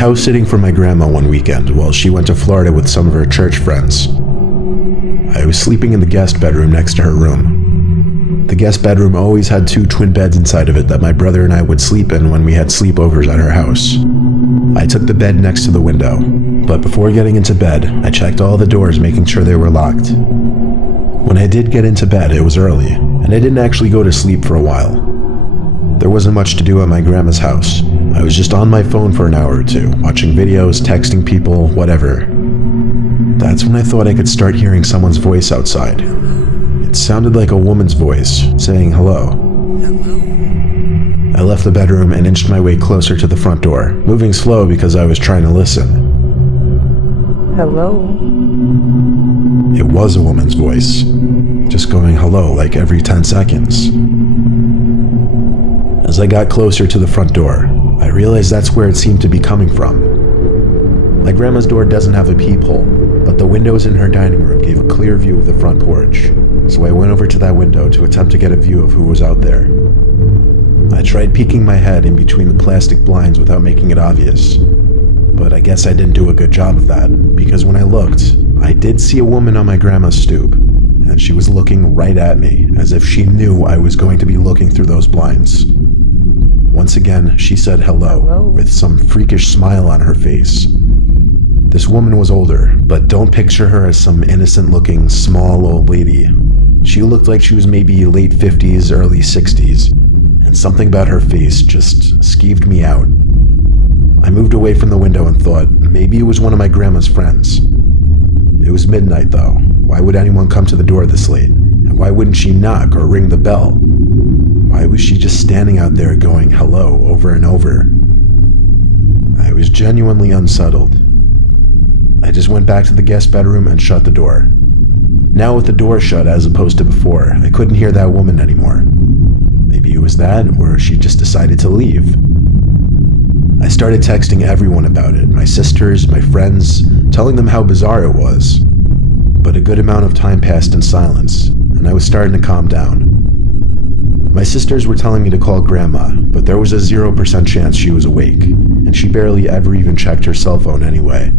house sitting for my grandma one weekend while she went to Florida with some of her church friends. I was sleeping in the guest bedroom next to her room. The guest bedroom always had 2 twin beds inside of it that my brother and I would sleep in when we had sleepovers at her house. I took the bed next to the window, but before getting into bed, I checked all the doors making sure they were locked. When I did get into bed, it was early, and I didn't actually go to sleep for a while. There wasn't much to do at my grandma's house. I was just on my phone for an hour or two, watching videos, texting people, whatever. That's when I thought I could start hearing someone's voice outside. It sounded like a woman's voice, saying hello. I left the bedroom and inched my way closer to the front door, moving slow because I was trying to listen. Hello? It was a woman's voice, just going hello like every 10 seconds. As I got closer to the front door, I realized that's where it seemed to be coming from. My grandma's door doesn't have a peephole, but the windows in her dining room gave a clear view of the front porch, so I went over to that window to attempt to get a view of who was out there. I tried peeking my head in between the plastic blinds without making it obvious, but I guess I didn't do a good job of that, because when I looked, I did see a woman on my grandma's stoop, and she was looking right at me, as if she knew I was going to be looking through those blinds. Once again, she said hello, with some freakish smile on her face. This woman was older, but don't picture her as some innocent-looking, small old lady. She looked like she was maybe late 50s, early 60s, and something about her face just skeeved me out. I moved away from the window and thought maybe it was one of my grandma's friends. It was midnight, though. Why would anyone come to the door this late? And why wouldn't she knock or ring the bell? Why was she just standing out there going hello over and over? I was genuinely unsettled. I just went back to the guest bedroom and shut the door. Now with the door shut as opposed to before, I couldn't hear that woman anymore. Maybe it was that, or she just decided to leave. I started texting everyone about it, my sisters, my friends, telling them how bizarre it was. But a good amount of time passed in silence, and I was starting to calm down. My sisters were telling me to call Grandma, but there was a 0% chance she was awake, and she barely ever even checked her cell phone anyway.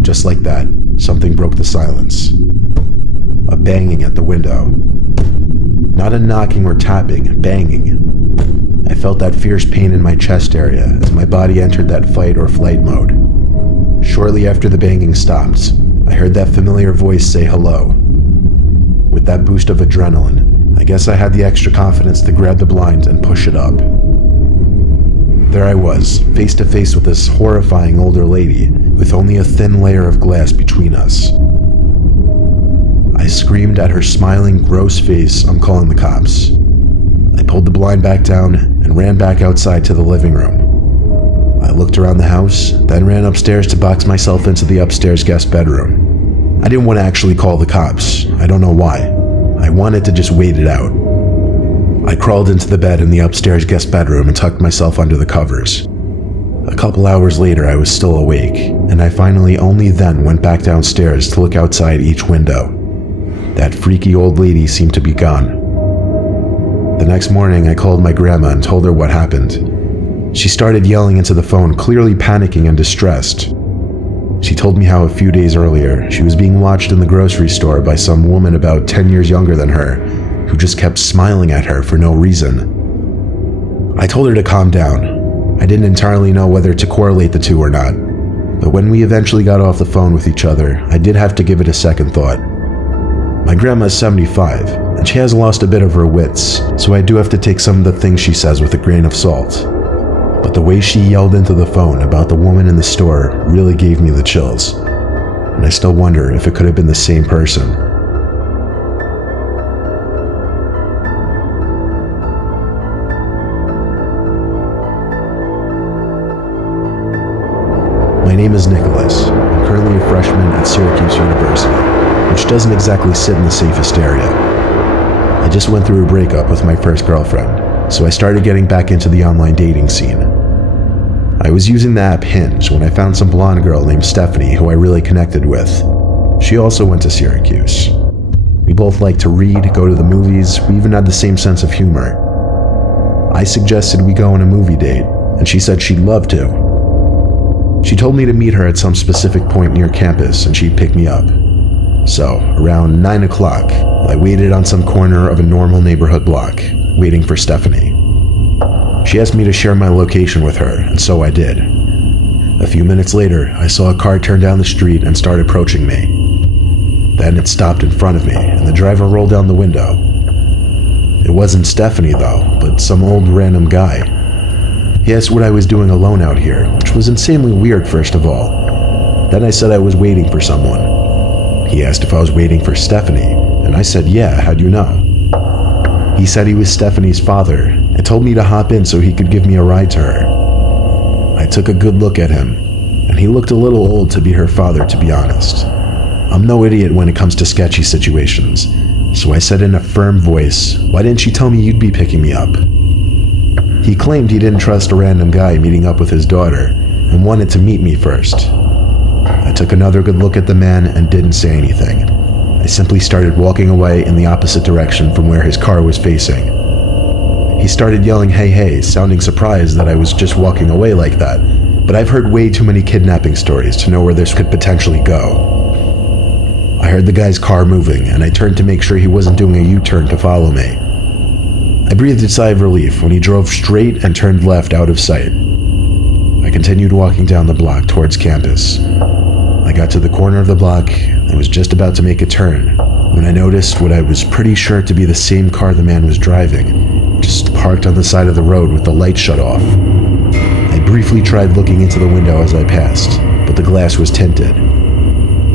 Just like that, something broke the silence. A banging at the window. Not a knocking or tapping, banging. I felt that fierce pain in my chest area as my body entered that fight or flight mode. Shortly after the banging stopped, I heard that familiar voice say hello. With that boost of adrenaline, I guess I had the extra confidence to grab the blind and push it up. There I was, face to face with this horrifying older lady, with only a thin layer of glass between us. I screamed at her smiling, gross face, "I'm calling the cops." I pulled the blind back down and ran back outside to the living room. I looked around the house, then ran upstairs to box myself into the upstairs guest bedroom. I didn't want to actually call the cops. I don't know why. I wanted to just wait it out. I crawled into the bed in the upstairs guest bedroom and tucked myself under the covers. A couple hours later, I was still awake, and I finally only then went back downstairs to look outside each window. That freaky old lady seemed to be gone. The next morning, I called my grandma and told her what happened. She started yelling into the phone, clearly panicking and distressed. She told me how a few days earlier, she was being watched in the grocery store by some woman about 10 years younger than her, who just kept smiling at her for no reason. I told her to calm down. I didn't entirely know whether to correlate the two or not, but when we eventually got off the phone with each other, I did have to give it a second thought. My grandma is 75, and she has lost a bit of her wits, so I do have to take some of the things she says with a grain of salt. But the way she yelled into the phone about the woman in the store really gave me the chills, and I still wonder if it could have been the same person. My name is Nicholas. I'm currently a freshman at Syracuse University, which doesn't exactly sit in the safest area. I just went through a breakup with my first girlfriend, so I started getting back into the online dating scene. I was using the app Hinge when I found some blonde girl named Stephanie who I really connected with. She also went to Syracuse. We both liked to read, go to the movies, we even had the same sense of humor. I suggested we go on a movie date, and she said she'd love to. She told me to meet her at some specific point near campus and she'd pick me up. So, around 9 o'clock, I waited on some corner of a normal neighborhood block, waiting for Stephanie. She asked me to share my location with her, and so I did. A few minutes later, I saw a car turn down the street and start approaching me. Then it stopped in front of me, and the driver rolled down the window. It wasn't Stephanie, though, but some old random guy. He asked what I was doing alone out here, which was insanely weird, first of all. Then I said I was waiting for someone. He asked if I was waiting for Stephanie, and I said, yeah, how'd you know? He said he was Stephanie's father, and told me to hop in so he could give me a ride to her. I took a good look at him, and he looked a little old to be her father, to be honest. I'm no idiot when it comes to sketchy situations, so I said in a firm voice, why didn't you tell me you'd be picking me up? He claimed he didn't trust a random guy meeting up with his daughter, and wanted to meet me first. I took another good look at the man and didn't say anything. I simply started walking away in the opposite direction from where his car was facing. He started yelling, hey, hey, sounding surprised that I was just walking away like that, but I've heard way too many kidnapping stories to know where this could potentially go. I heard the guy's car moving, and I turned to make sure he wasn't doing a U-turn to follow me. I breathed a sigh of relief when he drove straight and turned left out of sight. I continued walking down the block towards campus. I got to the corner of the block and was just about to make a turn when I noticed what I was pretty sure to be the same car the man was driving, just parked on the side of the road with the light shut off. I briefly tried looking into the window as I passed, but the glass was tinted.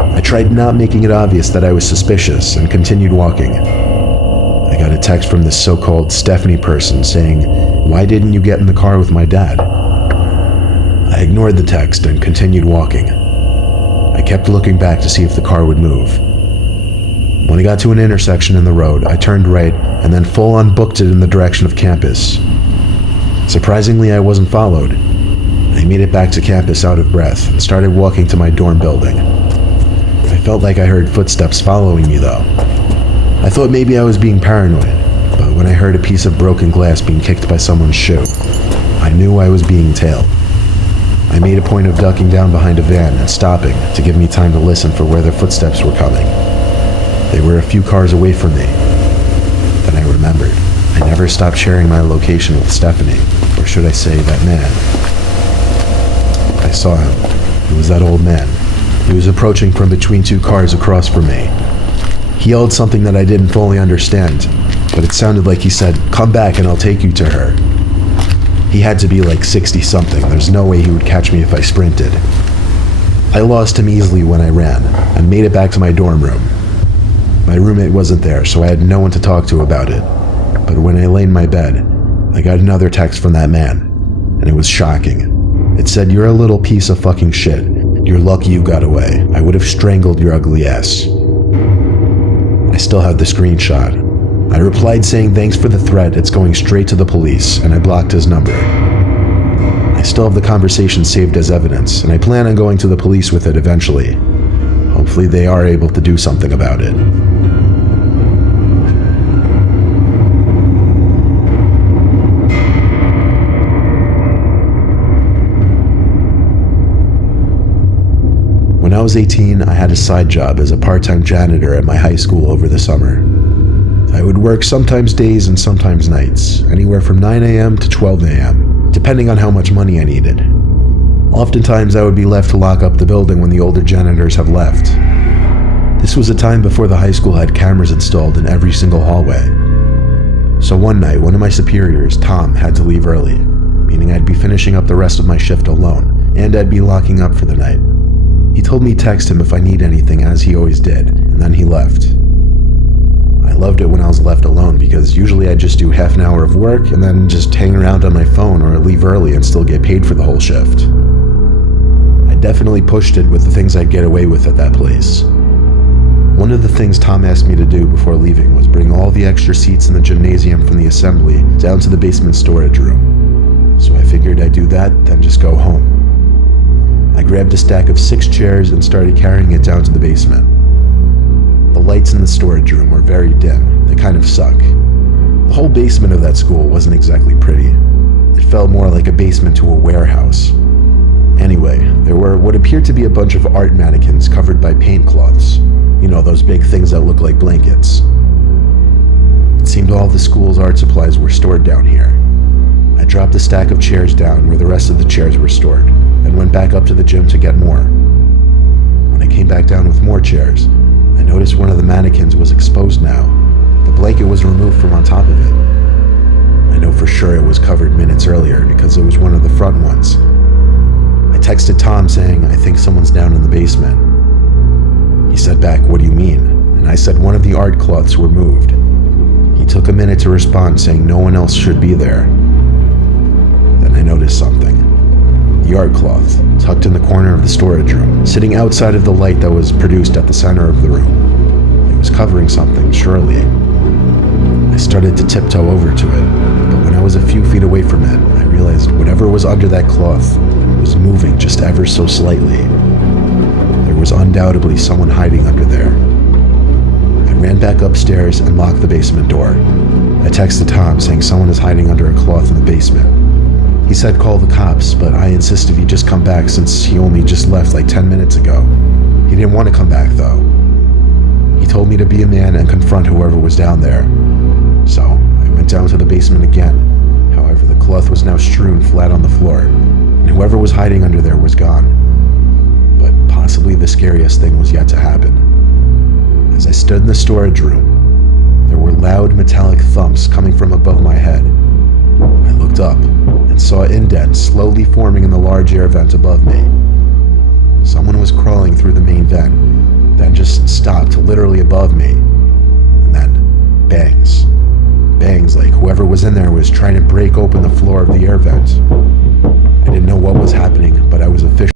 I tried not making it obvious that I was suspicious and continued walking. I got a text from this so-called Stephanie person saying, why didn't you get in the car with my dad? I ignored the text and continued walking. I kept looking back to see if the car would move. When I got to an intersection in the road, I turned right and then full-on booked it in the direction of campus. Surprisingly, I wasn't followed. I made it back to campus out of breath and started walking to my dorm building. I felt like I heard footsteps following me, though. I thought maybe I was being paranoid, but when I heard a piece of broken glass being kicked by someone's shoe, I knew I was being tailed. I made a point of ducking down behind a van and stopping to give me time to listen for where their footsteps were coming. They were a few cars away from me. Then I remembered. I never stopped sharing my location with Stephanie, or should I say that man. I saw him. It was that old man. He was approaching from between two cars across from me. He yelled something that I didn't fully understand, but it sounded like he said, come back and I'll take you to her. He had to be like 60-something. There's no way he would catch me if I sprinted. I lost him easily when I ran, and made it back to my dorm room. My roommate wasn't there, so I had no one to talk to about it. But when I lay in my bed, I got another text from that man, and it was shocking. It said, you're a little piece of fucking shit. You're lucky you got away. I would have strangled your ugly ass. I still have the screenshot. I replied saying thanks for the threat, it's going straight to the police, and I blocked his number. I still have the conversation saved as evidence, and I plan on going to the police with it eventually. Hopefully they are able to do something about it. When I was 18, I had a side job as a part-time janitor at my high school over the summer. I would work sometimes days and sometimes nights, anywhere from 9 a.m. to 12 a.m., depending on how much money I needed. Oftentimes, I would be left to lock up the building when the older janitors have left. This was a time before the high school had cameras installed in every single hallway. So one night, one of my superiors, Tom, had to leave early, meaning I'd be finishing up the rest of my shift alone, and I'd be locking up for the night. He told me to text him if I need anything, as he always did, and then he left. I loved it when I was left alone because usually I'd just do half an hour of work and then just hang around on my phone or leave early and still get paid for the whole shift. I definitely pushed it with the things I'd get away with at that place. One of the things Tom asked me to do before leaving was bring all the extra seats in the gymnasium from the assembly down to the basement storage room. So I figured I'd do that, then just go home. I grabbed a stack of 6 chairs and started carrying it down to the basement. The lights in the storage room were very dim. They kind of suck. The whole basement of that school wasn't exactly pretty. It felt more like a basement to a warehouse. Anyway, there were what appeared to be a bunch of art mannequins covered by paint cloths. You know, those big things that look like blankets. It seemed all the school's art supplies were stored down here. I dropped a stack of chairs down where the rest of the chairs were stored, and went back up to the gym to get more. When I came back down with more chairs, I noticed one of the mannequins was exposed now. The blanket was removed from on top of it. I know for sure it was covered minutes earlier because it was one of the front ones. I texted Tom saying, "I think someone's down in the basement." He said back, "What do you mean?" And I said one of the art cloths were moved. He took a minute to respond saying no one else should be there. Then I noticed something. The art cloth, tucked in the corner of the storage room, sitting outside of the light that was produced at the center of the room. It was covering something, surely. I started to tiptoe over to it, but when I was a few feet away from it, I realized whatever was under that cloth was moving just ever so slightly. There was undoubtedly someone hiding under there. I ran back upstairs and locked the basement door. I texted Tom saying someone is hiding under a cloth in the basement. He said call the cops, but I insisted he just come back since he only just left like 10 minutes ago. He didn't want to come back though. He told me to be a man and confront whoever was down there. So I went down to the basement again. However, the cloth was now strewn flat on the floor, and whoever was hiding under there was gone. But possibly the scariest thing was yet to happen. As I stood in the storage room, there were loud metallic thumps coming from above my head. I looked up and saw indents slowly forming in the large air vent above me. Someone was crawling through the main vent, then just stopped literally above me. And then bangs. Bangs like whoever was in there was trying to break open the floor of the